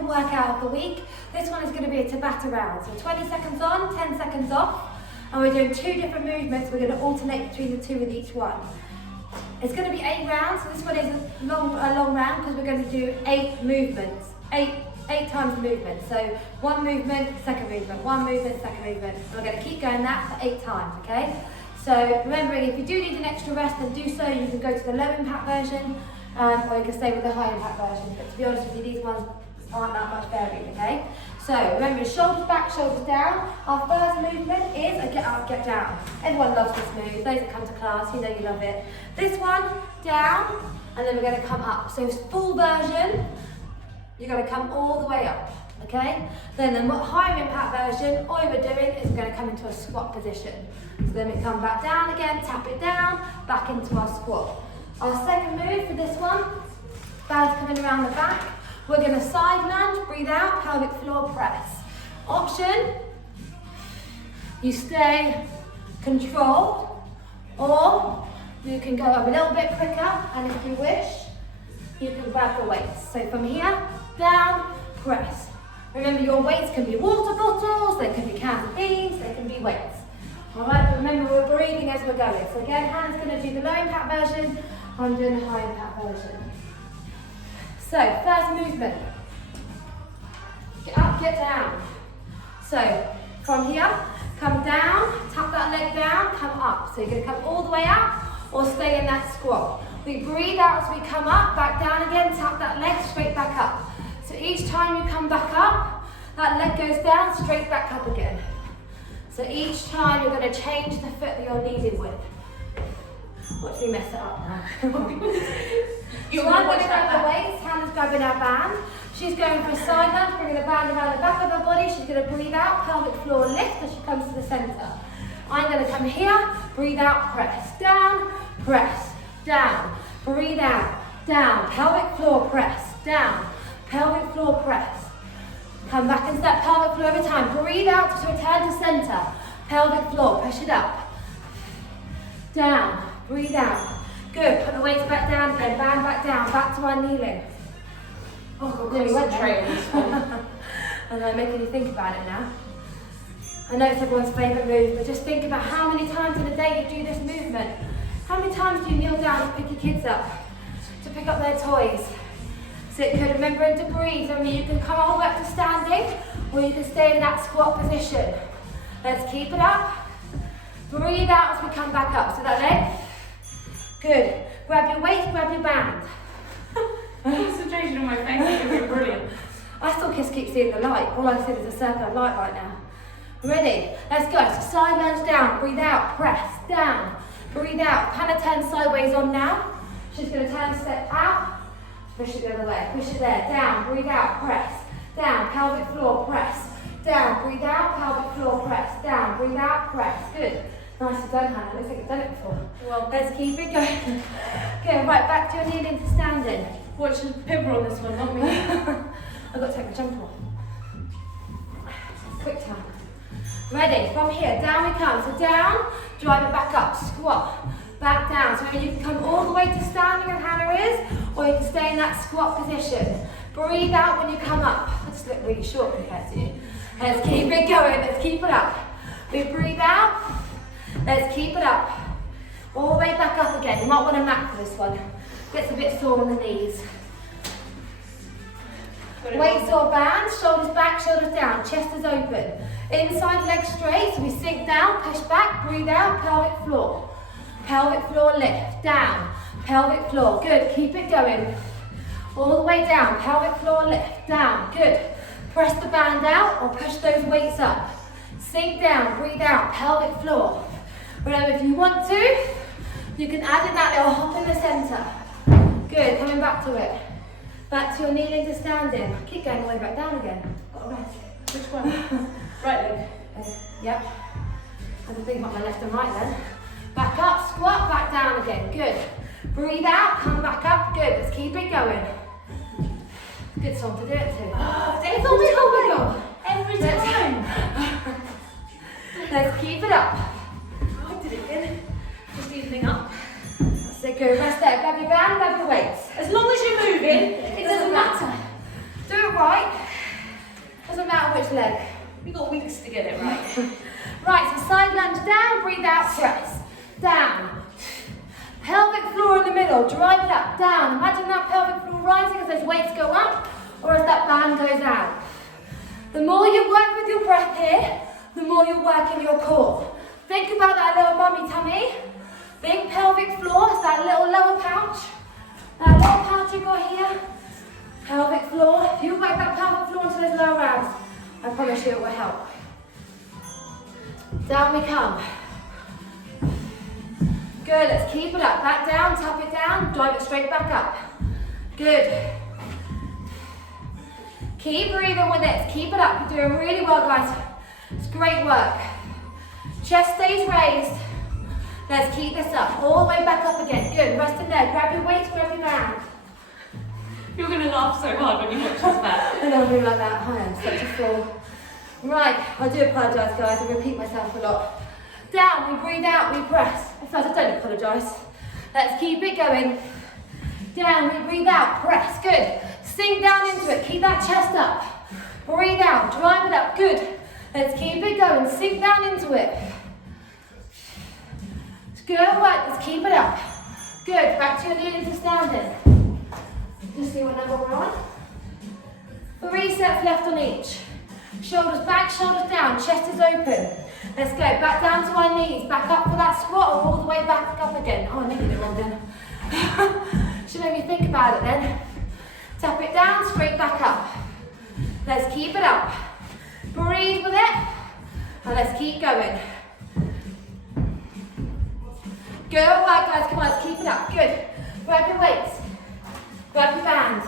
second workout of the week. This one is going to be a Tabata round. So 20 seconds on, 10 seconds off. And we're doing 2 different movements. We're going to alternate between the 2 with each one. It's going to be 8 rounds. So this one is a long round because we're going to do 8 movements. 8 times the movement. So 1 movement, second movement, 1 movement, second movement. We're going to keep going that for 8 times, okay? So remembering, if you do need an extra rest, then do so. You can go to the low impact version, or you can stay with the high impact version. But to be honest with you, these ones aren't that much varied, okay? So remember, shoulders back, shoulders down. Our first movement is a get up, get down. Everyone loves this move. Those that come to class, you know you love it. This one, down, and then we're going to come up. So full version, you're going to come all the way up, okay? Then the higher impact version, all we're doing is we're going to come into a squat position. So then we come back down again, tap it down, back into our squat. Our second move for this one, band's coming around the back. We're going to side lunge, breathe out, pelvic floor press. Option, you stay controlled, or you can go up a little bit quicker, and if you wish, you can grab the weights. So from here, down, press. Remember, your weights can be water bottles, they can be cans of beans, they can be weights. Alright, remember we're breathing as we're going. So again, Hannah's going to do the low impact version, I'm doing the high impact version. So, first movement. Get up, get down. So, from here, come down, tap that leg down, come up. So you're going to come all the way up, or stay in that squat. We breathe out as we come up, back down again, tap that leg straight back up. So each time you come back up, that leg goes down, straight back up again. So each time you're going to change the foot that you're leading with. Watch me mess it up now. So I'm going to grab the weights, Hannah's grabbing our band. She's going for a side lunge, bringing the band around the back of her body. She's going to breathe out, pelvic floor lift as she comes to the centre. I'm going to come here, breathe out, press, down, breathe out, down, pelvic floor press, down, pelvic floor press. Come back and step pelvic floor every time. Breathe out to return to centre. Pelvic floor, push it up. Down, breathe out. Good, put the weights back down again, band back down, back to our kneeling. Oh, God, we went there. And I'm making you think about it now. I know it's everyone's favourite move, but just think about how many times in a day you do this movement. How many times do you kneel down to pick your kids up, to pick up their toys? So it could, remembering to breathe. I mean, you can come all the way up to standing, or you can stay in that squat position. Let's keep it up. Breathe out as we come back up. So that leg. Good. Grab your weight, grab your band. Concentration on my face is brilliant. I still just keep seeing the light. All I see is a circle of light right now. Ready? Let's go. So side lunge down. Breathe out. Press. Down. Breathe out. Hannah turns sideways on now. She's going to turn, step out. Push it the other way. Push it there. Down. Breathe out. Press. Down. Pelvic floor. Press. Down. Breathe out. Pelvic floor. Press. Down. Breathe out. Press. Good. Nicely done, Hannah. Looks like you've done it before. Well, let's keep it going. Good. Right, back to your kneeling to standing. Watch the pivot on this one, not me. I've got to take my jumper off. Quick time. Ready? From here, down we come. So down, drive it back up, squat, back down. So you can come all the way to standing as Hannah is, or you can stay in that squat position. Breathe out when you come up. I just look really short compared to you. Let's keep it going. Let's keep it up. We breathe out. Let's keep it up. All the way back up again. You might want a mat for this one. Gets a bit sore on the knees. Weights or bands, shoulders back, shoulders down, chest is open. Inside leg straight, so we sink down, push back, breathe out, pelvic floor. Pelvic floor lift, down, pelvic floor, good, keep it going. All the way down, pelvic floor lift, down, good. Press the band out or push those weights up. Sink down, breathe out, pelvic floor. Remember, if you want to, you can add in that little hop in the centre. Good, coming back to it. Back to your kneeling to standing. Keep going all the way back down again. Got a rest. Which one? Right leg. Yep. I have to think about my left and right then. Back up, squat, back down again. Good. Breathe out, come back up. Good. Let's keep it going. Good song to do it to. It's always going. Every time. Let's keep it up. I did it again. Just evening up. That's it. Good. Rest there. Grab your band, grab your weights. As long as you're moving, it doesn't matter. Do it right. matter which leg. We've got weeks to get it right. Right, so side lunge down, breathe out, press. Down. Pelvic floor in the middle, drive it up, down. Imagine that pelvic floor rising as those weights go up or as that band goes out. The more you work with your breath here, the more you work in your core. Think about that little mummy tummy. Think pelvic floor, it's that little lower pouch. That little pouch you've got here. Pelvic floor. If you work that pelvic floor into those lower rounds, I promise you it will help. Down we come. Good, let's keep it up. Back down, tap it down, drive it straight back up. Good. Keep breathing with it, keep it up. You're doing really well, guys. It's great work. Chest stays raised. Let's keep this up, all the way back up again. Good, rest in there. Grab your weights, grab your band. You're going to laugh so hard when you watch this back. I know, I'm doing like that. I am such a fool. Right, I do apologise, guys. I repeat myself a lot. Down, we breathe out, we press. In fact, I don't apologise. Let's keep it going. Down, we breathe out, press. Good. Sink down into it. Keep that chest up. Breathe out, drive it up. Good. Let's keep it going. Sink down into it. Good work. Let's keep it up. Good. Back to your kneeling to standing. Just see what number we're on. 3 sets left on each. Shoulders back, shoulders down. Chest is open. Let's go. Back down to our knees. Back up for that squat or all the way back up again. Oh, I nearly did it wrong then. Should make me think about it then. Tap it down, straight back up. Let's keep it up. Breathe with it. And let's keep going. Good work, guys. Come on, let's keep it up. Good. Grab your weights. Grab your band.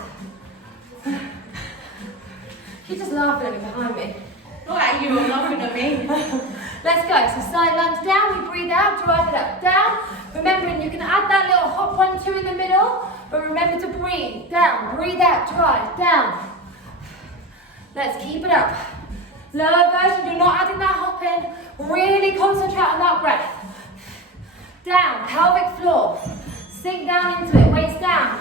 She's just laughing at me behind me. Not at you, I'm laughing at me. Let's go. So side lunge down, we breathe out, drive it up, down. Remembering you can add that little hop 1, 2 in the middle, but remember to breathe. Down, breathe out, drive, down. Let's keep it up. Lower version, you're not adding that hop in. Really concentrate on that breath. Down, pelvic floor. Sink down into it, weights down.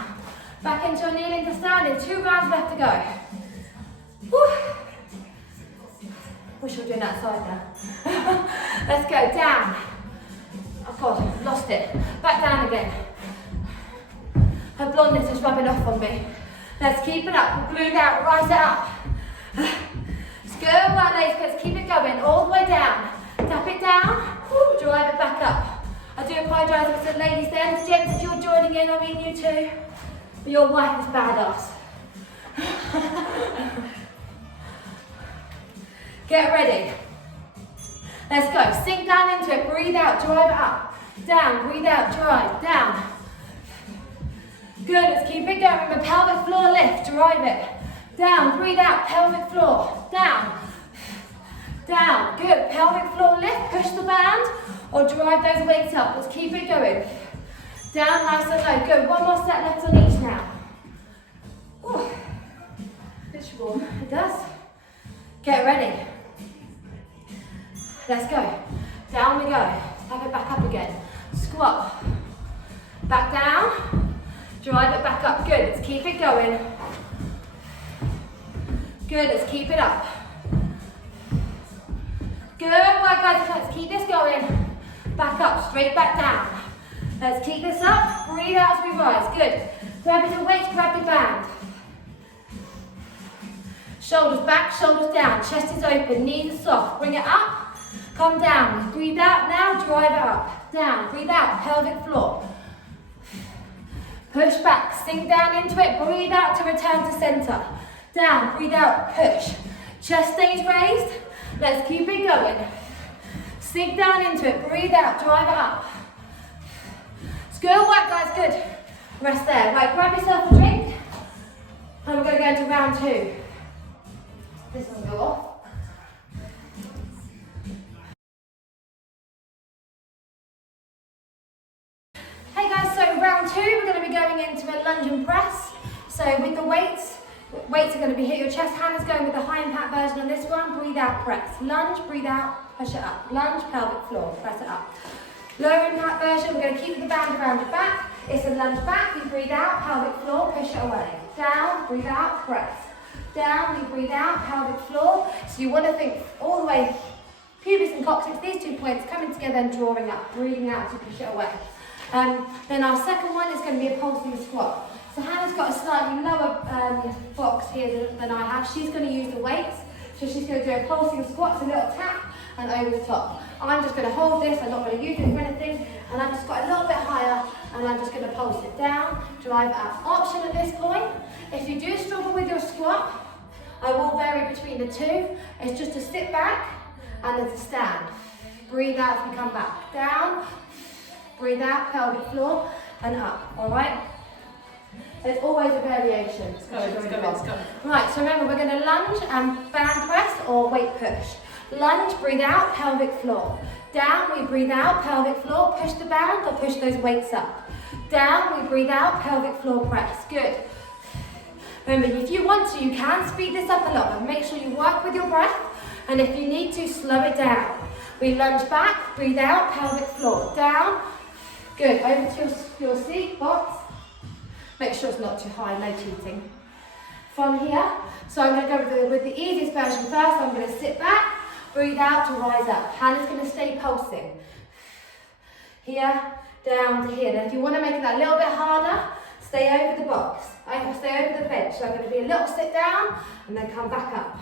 Back into your kneeling to standing. 2 rounds left to go. Whew. Wish we were doing that side now. Let's go, down. Oh God, lost it. Back down again. Her blondness is rubbing off on me. Let's keep it up. Glue out, rise it up. Good work, ladies. Let's keep it going. All the way down. Tap it down. Drive it back up. I do apologise if it's the ladies then. Gents, if you're joining in, I mean you too. But your wife is badass. Get ready. Let's go. Sink down into it. Breathe out. Drive it up. Down. Breathe out. Drive. Down. Good. Let's keep it going. Remember, pelvic floor lift. Drive it. Down. Breathe out. Pelvic floor. Down. Down. Good. Pelvic floor lift. Push the band or drive those weights up. Let's keep it going. Down. Nice and low. Good. One more set left on each now. Ooh. It's warm. It does. Get ready. Let's go. Down we go. Tap it back up again. Squat. Back down. Drive it back up. Good. Let's keep it going. Good. Let's keep it up. Good work, guys. Let's keep this going. Back up. Straight back down. Let's keep this up. Breathe out as we rise. Good. Grab your weights. Grab your band. Shoulders back, shoulders down, chest is open, knees are soft. Bring it up, come down. Breathe out now, drive it up. Down, breathe out, pelvic floor. Push back, sink down into it, breathe out to return to center. Down, breathe out, push. Chest stays raised, let's keep it going. Sink down into it, breathe out, drive it up. It's good work, guys, good. Rest there. Right, grab yourself a drink, and we're going to go into round 2. This one go off. Hey guys, so round 2, we're going to be going into a lunge and press. So with the weights are going to be hit your chest. Hannah's going with the high impact version on this one. Breathe out, press. Lunge, breathe out, push it up. Lunge, pelvic floor, press it up. Lower impact version, we're going to keep the band around your back. It's a lunge back, you breathe out, pelvic floor, push it away. Down, breathe out, press. Down, you breathe out, pelvic floor. So you want to think all the way, pubis and coccyx, these 2 points coming together and drawing up, breathing out to push it away. Then our second one is going to be a pulsing squat. So Hannah's got a slightly lower box here than I have. She's going to use the weights. So she's going to do a pulsing squat, a little tap, and over the top. I'm just going to hold this, I'm not going to use it for anything, and I've just got a little bit higher, and I'm just going to pulse it down, drive up. Option at this point, if you do struggle with your squat, I will vary between the two. It's just to sit back and then to stand. Breathe out as we come back. Down, breathe out, pelvic floor, and up, all right? There's always a variation. Let's go. Right, so remember, we're going to lunge and band press or weight push. Lunge, breathe out, pelvic floor. Down, we breathe out, pelvic floor, push the band or push those weights up. Down, we breathe out, pelvic floor press. Good. Remember, if you want to, you can speed this up a lot, but make sure you work with your breath, and if you need to, slow it down. We lunge back, breathe out, pelvic floor. Down. Good. Over to your seat, box. Make sure it's not too high, no cheating. From here, so I'm going to go with the easiest version first. I'm going to sit back, breathe out to rise up. Hannah's going to stay pulsing. Here, down to here. Now if you want to make it that little bit harder, stay over the box. Stay over the bench. So I'm going to be a little sit down and then come back up.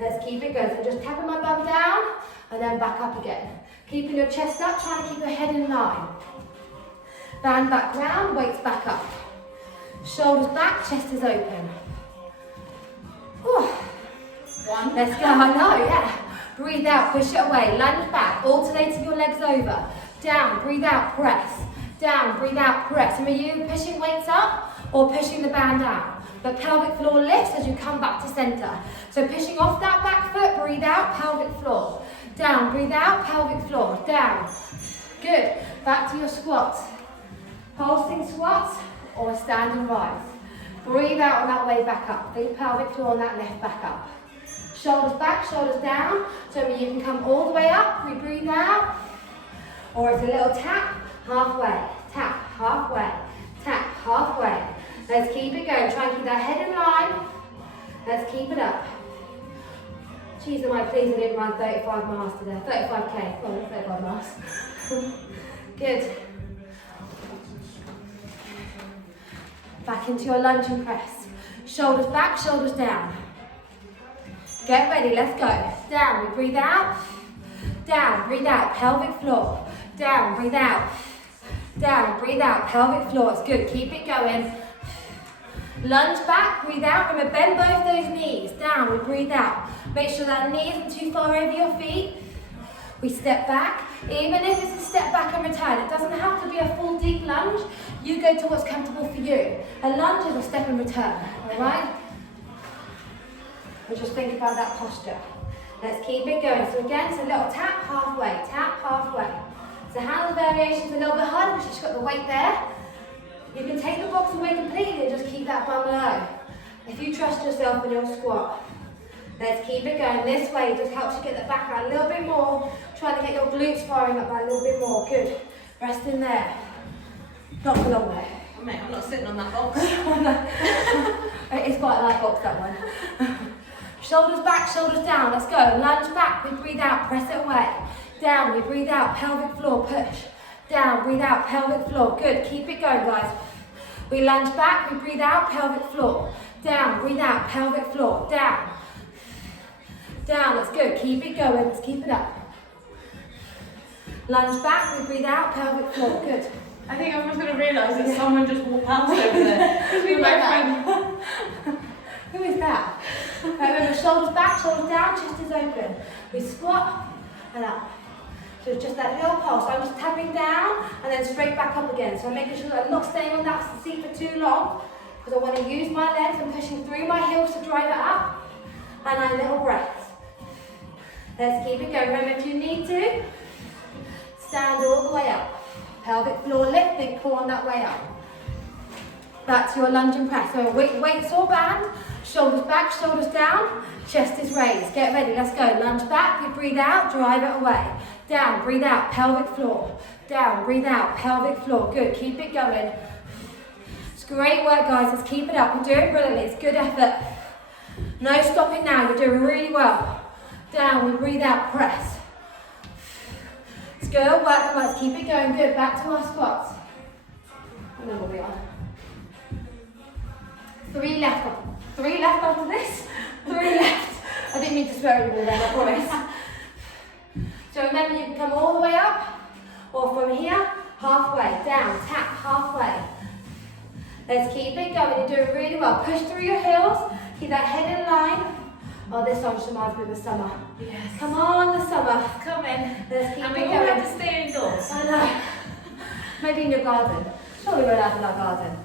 Let's keep it going. So just tapping my bum down and then back up again. Keeping your chest up, trying to keep your head in line. Band back round, weights back up. Shoulders back, chest is open. Ooh. One. Let's go, I know, yeah. Breathe out, push it away, lunge back, alternating your legs over. Down, breathe out, press. Down, breathe out, press. And are you pushing weights up or pushing the band out? But pelvic floor lifts as you come back to center. So pushing off that back foot, breathe out, pelvic floor. Down, breathe out, pelvic floor, down. Good, back to your squats. Pulsing squats or stand and rise. Breathe out on that way back up. Think pelvic floor on that lift back up. Shoulders back, shoulders down. So you can come all the way up, we breathe out. Or it's a little tap, halfway, tap, halfway, tap, halfway. Let's keep it going. Try and keep that head in line. Let's keep it up. Jeez, am I pleased I didn't run 35 miles today. 35k. Come on, 35 miles. Good. Back into your lunge and press. Shoulders back, shoulders down. Get ready, let's go. Down, we breathe out. Down, breathe out, pelvic floor. Down, breathe out. Down, breathe out, pelvic floor. It's good, keep it going. Lunge back, breathe out. Remember, bend both those knees. Down, we breathe out. Make sure that knee isn't too far over your feet. We step back. Even if it's a step back and return, it doesn't have to be a full deep lunge. You go to what's comfortable for you. A lunge is a step and return, all right? And just think about that posture. Let's keep it going. So again, it's a little tap, halfway. So Hannah's variation's a little bit harder because she's got the weight there. You can take the box away completely and just keep that bum low. If you trust yourself in your squat. Let's keep it going this way. It just helps you get the back out a little bit more. Trying to get your glutes firing up that little bit more. Good. Rest in there. Not for long though. Oh, mate, I'm not sitting on that box. It's quite a light box, that one. Shoulders back, shoulders down. Let's go. Lunge back. We breathe out. Press it away. Down. We breathe out. Pelvic floor. Push. Down. Breathe out. Pelvic floor. Good. Keep it going, guys. We lunge back. We breathe out. Pelvic floor. Down. Breathe out. Pelvic floor. Down. Down. Let's go. Keep it going. Let's keep it up. Lunge back. We breathe out. Pelvic floor. Good. I think I'm just going to realise that someone just walked past over there. It's me, my friend. Who is that? Remember, shoulders back, shoulders down, chest is open. We squat and up. So it's just that little pulse. I'm just tapping down and then straight back up again. So I'm making sure that I'm not staying on that seat for too long because I want to use my legs and pushing through my heels to drive it up. And a little breath. Let's keep it going. Remember, if you need to, stand all the way up. Pelvic floor lift, think core on that way up. Back to your lunge and press. So weights or band, shoulders back, shoulders down, chest is raised. Get ready, let's go. Lunge back, we breathe out, drive it away. Down, breathe out, pelvic floor. Down, breathe out, pelvic floor. Good, keep it going. It's great work, guys. Let's keep it up. We're doing brilliantly. It's good effort. No stopping now, you're doing really well. Down, we breathe out, press. It's good, work the legs, keep it going, good. Back to our squats. And then we'll be on. 3 left, 3 left after this. 3 left. I didn't mean to swear anymore then, I promise. So remember, you can come all the way up, or from here, halfway, down, tap, halfway. Let's keep it going, you're doing really well. Push through your heels, keep that head in line. Oh, this song reminds me of the summer. Yes. Come on, the summer. Come in. Let's keep and it we going. all have to stay indoors. I know. Maybe in your garden. Surely we're allowed in our garden.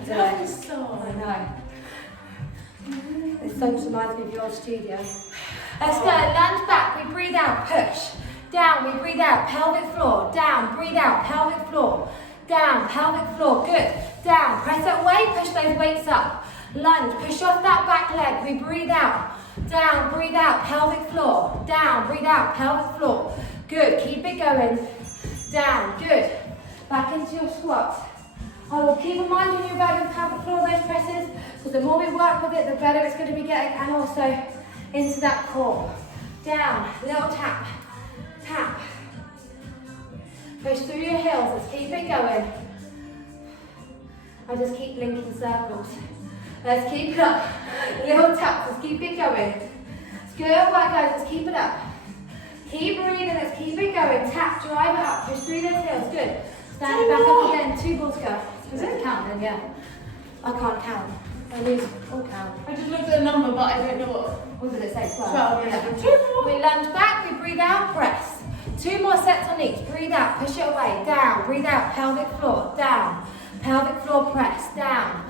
I don't know. So. I know. This song reminds me of your old studio. Let's go, lunge back, we breathe out, push. Down, we breathe out, pelvic floor. Down, breathe out, pelvic floor. Down, pelvic floor, good. Down, press that weight, push those weights up. Lunge, push off that back leg, we breathe out. Down, breathe out, pelvic floor. Down, breathe out, pelvic floor. Good, keep it going. Down, good. Back into your squats. I will keep reminding you about your pelvic floor, those presses, because the more we work with it, the better it's going to be getting, and also into that core. Down, little tap, tap. Push through your heels, let's keep it going. I just keep linking circles. Let's keep it up. Little taps, let's keep it going. It's good work, guys, let's keep it up. Keep breathing, let's keep it going. Tap, drive it up, push through those heels, good. Stand it back up again, 2 more to go. Is it count then? Yeah. I can't count. I lose all count. I just looked at the number, but I don't know What did it say? 12. 12, yeah. 2 more. We lunge back, we breathe out, press. 2 more sets on each. Breathe out, push it away, down. Breathe out, pelvic floor, down. Pelvic floor press, down.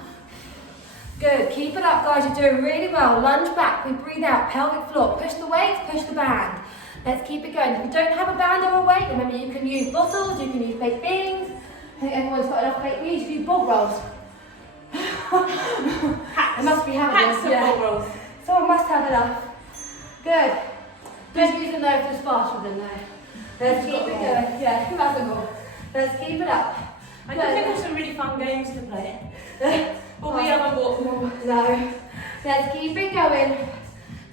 Good, keep it up, guys, you're doing really well. Lunge back, we breathe out, pelvic floor. Push the weights, push the band. Let's keep it going. If you don't have a band or a weight, remember you can use bottles, you can use baked beans. I think everyone's got enough baked beans, you can use bog rolls. It must be having Hats this, and bog rolls. Someone must have enough. Good. Don't use them though if it's faster than though. Let's keep it going. Yeah, who hasn't got? Let's keep it up. I can think of some really fun games to play. But we haven't got more. No. Let's keep it going.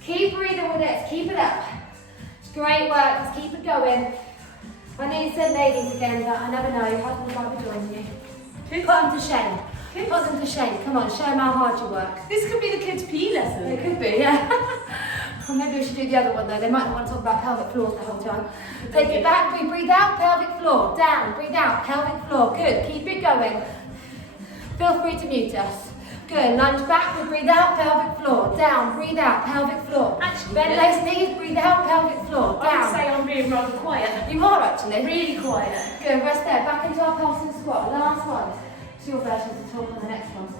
Keep breathing with it. Keep it up. It's great work. Let's keep it going. I know you said ladies again, but I never know. Your husband might be joining you. Put them to shame. Put them to shame. Come on, show them how hard you work. This could be the kids' PE lesson. It could be, yeah. Or maybe we should do the other one though. They might not want to talk about pelvic floors the whole time. Take it back. We breathe out, pelvic floor. Down. Breathe out, pelvic floor. Good. Keep it going. Feel free to mute us. Good. Lunge back. We breathe out, pelvic floor. Down. Breathe out, pelvic floor. Actually, bend those knees. Breathe out, pelvic floor. I would Down. say I'm being rather quiet. You are actually. Really quiet. Good. Rest there. Back into our pulsing squat. Last one. It's your version to talk on the next one.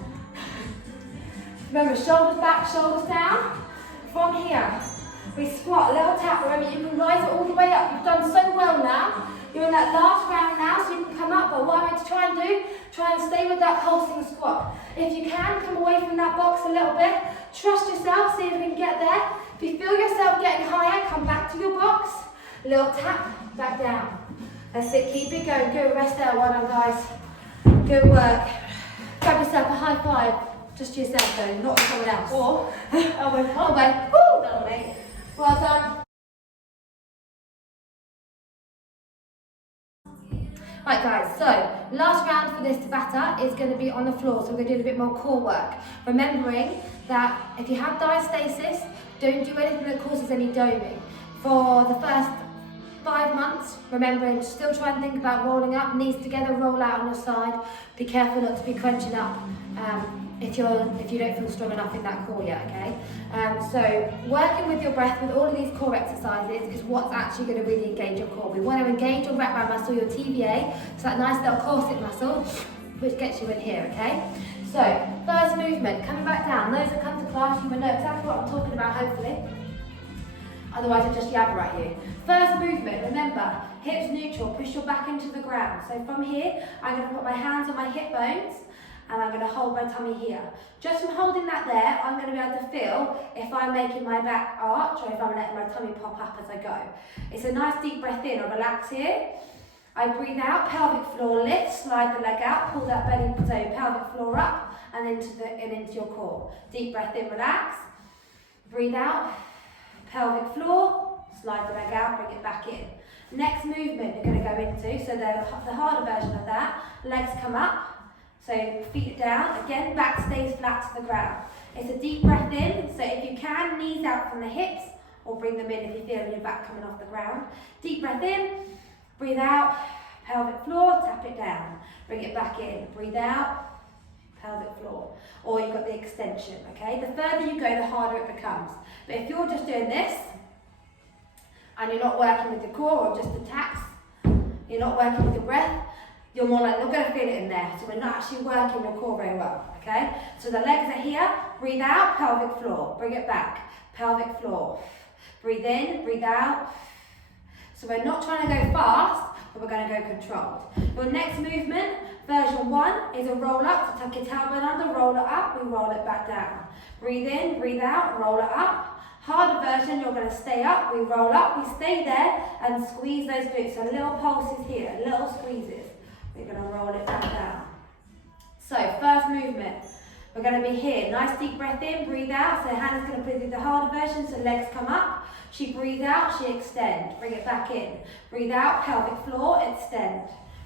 Remember, shoulders back, shoulders down. From here, we squat, little tap. Remember, you can rise it all the way up. You've done so well now. You're in that last round now, so you can come up. But what I'm going to try and do, try and stay with that pulsing squat. If you can, come away from that box a little bit. Trust yourself, see if you can get there. If you feel yourself getting higher, come back to your box. Little tap, back down. That's it, keep it going. Good, rest there, well done, guys. Good work. Grab yourself a high five. Just to yourself though, not to someone else. Or, oh wait. Woo! Done, mate. Well done. Right guys, so last round for this Tabata is going to be on the floor, so we're going to do a bit more core work. Remembering that if you have diastasis, don't do anything that causes any doming. For the first 5 months, remembering, still try and think about rolling up, knees together, roll out on your side. Be careful not to be crunching up if you don't feel strong enough in that core yet, okay? So working with your breath with all of these core exercises is what's actually going to really engage your core. We want to engage your rep bar muscle, your TVA, so that nice little corset muscle, which gets you in here, okay? So, first movement, coming back down. Those that come to class, you will know exactly what I'm talking about, hopefully. Otherwise, I'll just yabber at you. First movement, remember, hips neutral, push your back into the ground. So from here, I'm going to put my hands on my hip bones, and I'm going to hold my tummy here. Just from holding that there, I'm going to be able to feel if I'm making my back arch or if I'm letting my tummy pop up as I go. It's a nice deep breath in, I relax here. I breathe out, pelvic floor lift, slide the leg out, pull that belly, so pelvic floor up and into your core. Deep breath in, relax. Breathe out, pelvic floor, slide the leg out, bring it back in. Next movement you're going to go into, so the harder version of that, legs come up, so feet down, again back stays flat to the ground. It's a deep breath in, so if you can, knees out from the hips, or bring them in if you feel your back coming off the ground. Deep breath in, breathe out, pelvic floor, tap it down, bring it back in, breathe out, pelvic floor, or you've got the extension, okay? The further you go, the harder it becomes. But if you're just doing this, and you're not working with the core or just the taps, you're not working with the breath, you're more like, not going to feel it in there, so we're not actually working your core very well, okay? So the legs are here, breathe out, pelvic floor, bring it back, pelvic floor, breathe in, breathe out. So we're not trying to go fast, but we're going to go controlled. Your next movement, version 1, is a roll up, so tuck your tailbone under, roll it up, we roll it back down. Breathe in, breathe out, roll it up. Harder version, you're going to stay up, we roll up, we stay there and squeeze those glutes. So little pulses here, little squeezes. We're going to roll it back down. So first movement, we're going to be here. Nice deep breath in, breathe out. So Hannah's going to do the harder version, so legs come up. She breathes out, she extends. Bring it back in. Breathe out, pelvic floor, extend.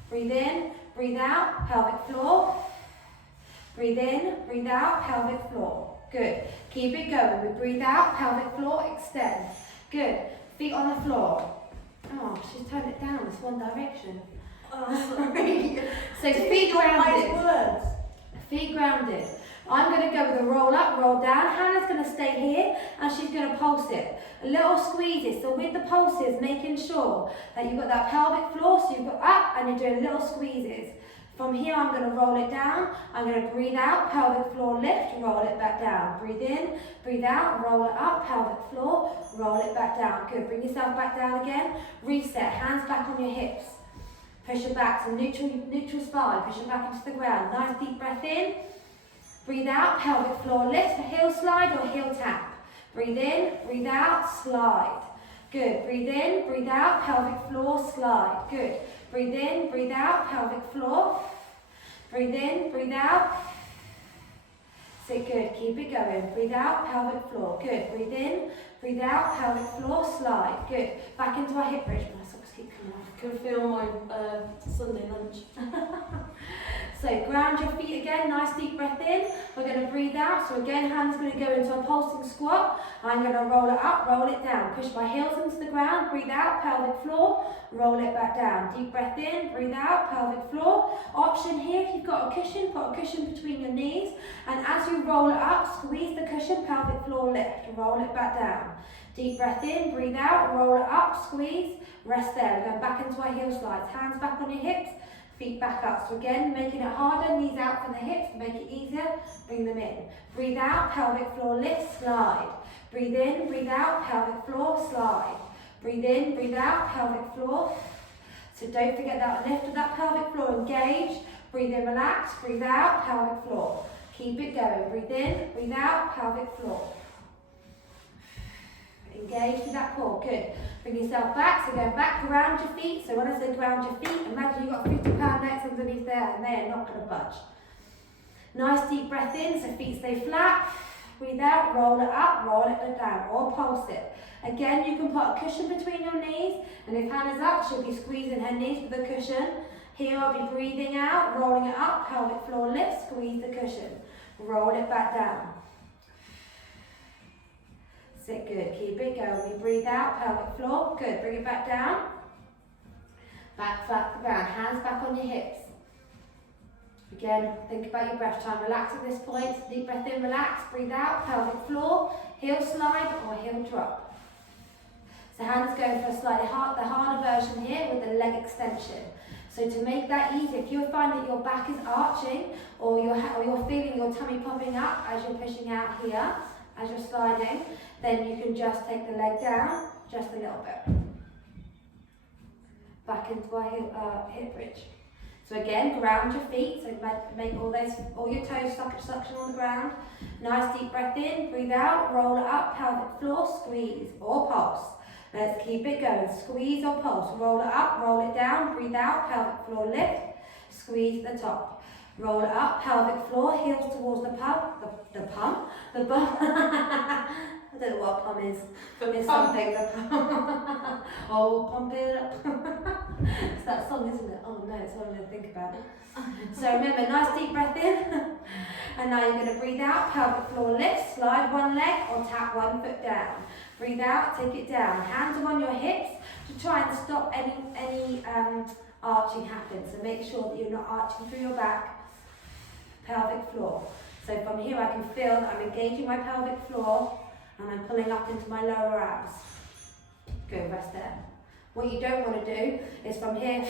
Breathe in, breathe out, pelvic floor. Breathe in, breathe out, pelvic floor. Good. Keep it going. We breathe out, pelvic floor, extend. Good. Feet on the floor. Oh, she's turned it down. It's one direction. Oh, sorry. So feet grounded. Feet grounded. I'm going to go with a roll up, roll down. Hannah's going to stay here and she's going to pulse it. A little squeezes. So with the pulses, making sure that you've got that pelvic floor, so you've got up and you're doing little squeezes. From here, I'm going to roll it down. I'm going to breathe out, pelvic floor lift, roll it back down. Breathe in, breathe out, roll it up, pelvic floor, roll it back down. Good. Bring yourself back down again. Reset. Hands back on your hips. Push it back to neutral spine. Push it back into the ground. Nice deep breath in. Breathe out, pelvic floor lift, a heel slide or heel tap. Breathe in, breathe out, slide. Good. Breathe in, breathe out, pelvic floor, slide. Good. Breathe in, breathe out, pelvic floor. Breathe in, breathe out. Sit good. Keep it going. Breathe out, pelvic floor. Good. Breathe in, breathe out, pelvic floor, slide. Good. Back into our hip bridge. My socks keep coming off. I can feel my Sunday lunch. So ground your feet again, nice deep breath in. We're going to breathe out. So again, hands going to go into a pulsing squat. I'm going to roll it up, roll it down. Push my heels into the ground, breathe out, pelvic floor, roll it back down. Deep breath in, breathe out, pelvic floor. Option here, if you've got a cushion, put a cushion between your knees. And as you roll it up, squeeze the cushion, pelvic floor lift, roll it back down. Deep breath in, breathe out, roll it up, squeeze, rest there. We're going back into our heel slides. Hands back on your hips. Feet back up. So again, making it harder, knees out from the hips to make it easier. Bring them in. Breathe out, pelvic floor lift, slide. Breathe in, breathe out, pelvic floor, slide. Breathe in, breathe out, pelvic floor. So don't forget that lift of that pelvic floor, engage. Breathe in, relax. Breathe out, pelvic floor. Keep it going. Breathe in, breathe out, pelvic floor. Engage with that core. Good. Bring yourself back. So go back, ground your feet. So when I say ground your feet, imagine you've got 50-pound nets underneath there and they are not going to budge. Nice deep breath in, so feet stay flat. Breathe out, roll it up, roll it down, or pulse it. Again, you can put a cushion between your knees, and if Hannah's up, she'll be squeezing her knees with the cushion. Here I'll be breathing out, rolling it up, pelvic floor lift, squeeze the cushion. Roll it back down. Sit good, keep it going. We breathe out, pelvic floor, good. Bring it back down. Back flat to the ground, hands back on your hips. Again, think about your breath, try and relax at this point. Deep breath in, relax, breathe out, pelvic floor, heel slide or heel drop. So Hannah's going for a slightly the harder version here with the leg extension. So to make that easy, if you find that your back is arching or you're feeling your tummy popping up as you're pushing out here, as you're sliding, then you can just take the leg down just a little bit. Back into our hip bridge. So again, ground your feet, so make all your toes suction on the ground. Nice deep breath in, breathe out, roll it up, pelvic floor, squeeze or pulse. Let's keep it going, squeeze or pulse. Roll it up, roll it down, breathe out, pelvic floor lift, squeeze the top. Roll it up, pelvic floor, heels towards the bum. I don't know what a pump is. It's pump. something. Oh, pump it up. It's that song, isn't it? Oh no, it's all I'm going to think about. So remember, nice deep breath in. And now you're going to breathe out, pelvic floor lift, slide one leg or tap one foot down. Breathe out, take it down. Hands are on your hips to try and stop any arching happen. So make sure that you're not arching through your back. Pelvic floor. So from here I can feel that I'm engaging my pelvic floor and I'm pulling up into my lower abs. Good, rest there. What you don't want to do is from here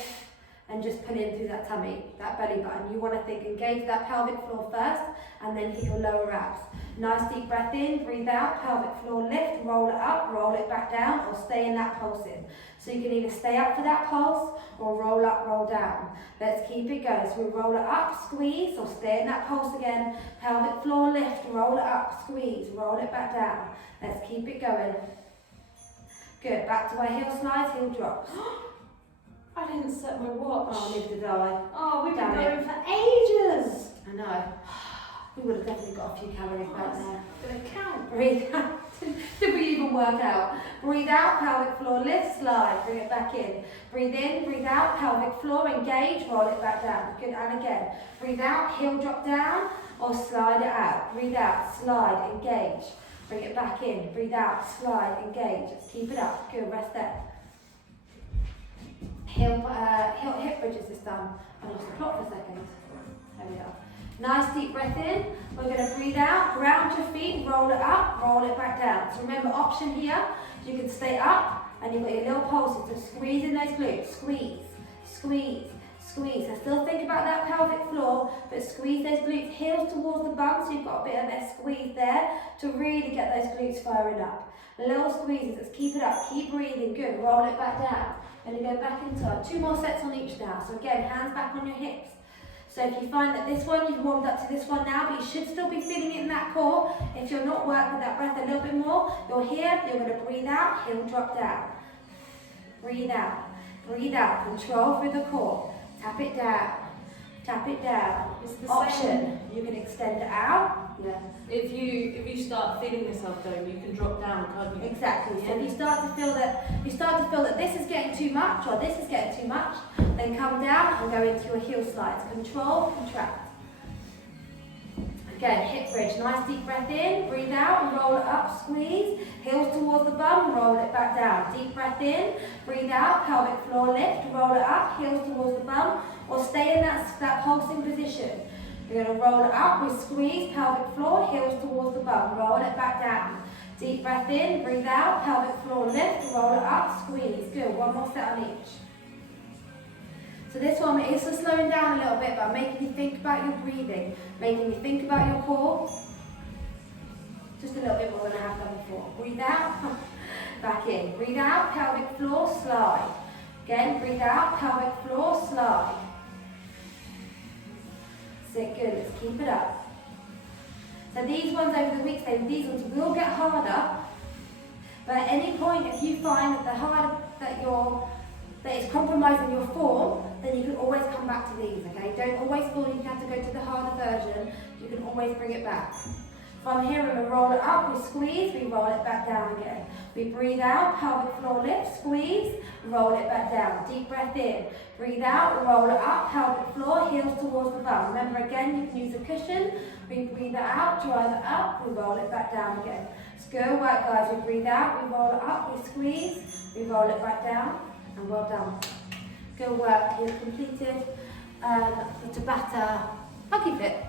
and just pull in through that tummy, that belly button. You want to think, engage that pelvic floor first and then hit your lower abs. Nice deep breath in, breathe out, pelvic floor lift, roll it up, roll it back down, or stay in that pulse in. So you can either stay up for that pulse or roll up, roll down. Let's keep it going. So we roll it up, squeeze, or stay in that pulse again. Pelvic floor lift, roll it up, squeeze, roll it back down. Let's keep it going. Good, back to our heel slides, heel drops. I didn't set my watch. Oh, neither did I. Oh, we've been Damn going it. for ages. I know. We would have definitely got a few calories back there. Gonna count. Breathe out. Did we even work out? Breathe out, pelvic floor lift, slide, bring it back in. Breathe in, breathe out, pelvic floor, engage, roll it back down. Good, and again. Breathe out, heel drop down, or slide it out. Breathe out, slide, engage. Bring it back in. Breathe out, slide, engage. Let's keep it up. Good, rest there. Hip bridges this time. I lost the plot for a second. There we are. Nice deep breath in. We're going to breathe out, ground your feet, roll it up, roll it back down. So remember, option here, you can stay up and you've got your little pulses. So squeeze in those glutes. Squeeze, squeeze, squeeze. So still think about that pelvic floor, but squeeze those glutes, heels towards the bum, so you've got a bit of a squeeze there to really get those glutes firing up. Little squeezes, let's keep it up, keep breathing, good. Roll it back down. Going to go back into our 2 more sets on each now. So again, hands back on your hips. So if you find that this one, you've warmed up to this one now, but you should still be feeling it in that core. If you're not working with that breath a little bit more, you're here, you're going to breathe out, heel drop down. Breathe out, control through the core. Tap it down, tap it down. It's the Option, same. you can extend it out. Yeah. If you start feeling yourself going, you can drop down, can't you? Exactly. So if you start to feel that this is getting too much or this is getting too much, then come down and go into your heel slides. Control, contract. Again, hip bridge. Nice deep breath in, breathe out, and roll it up, squeeze. Heels towards the bum, roll it back down. Deep breath in, breathe out, pelvic floor lift, roll it up, heels towards the bum, or stay in that pulsing position. You're going to roll it up with squeeze, pelvic floor, heels towards the bum. Roll it back down. Deep breath in, breathe out, pelvic floor lift, roll it up, squeeze. Good, 1 more set on each. So this one is just slowing down a little bit, but making you think about your breathing, making you think about your core. Just a little bit more than I have done before. Breathe out, back in. Breathe out, pelvic floor, slide. Again, breathe out, pelvic floor, slide. Sit good, let's keep it up. So these ones over the weeks, these ones will get harder, but at any point if you find that the harder that it's compromising your form, then you can always come back to these, okay? Don't always feel you have to go to the harder version, you can always bring it back. From here, we're going to roll it up, we squeeze, we roll it back down again. We breathe out, pelvic floor lift, squeeze, roll it back down. Deep breath in, breathe out, roll it up, pelvic floor, heels towards the bum. Remember again, you can use a cushion. We breathe it out, drive it up, we roll it back down again. It's good work, guys. We breathe out, we roll it up, we squeeze, we roll it back down, and well done. Good work. You've completed the Tabata Buggy fit.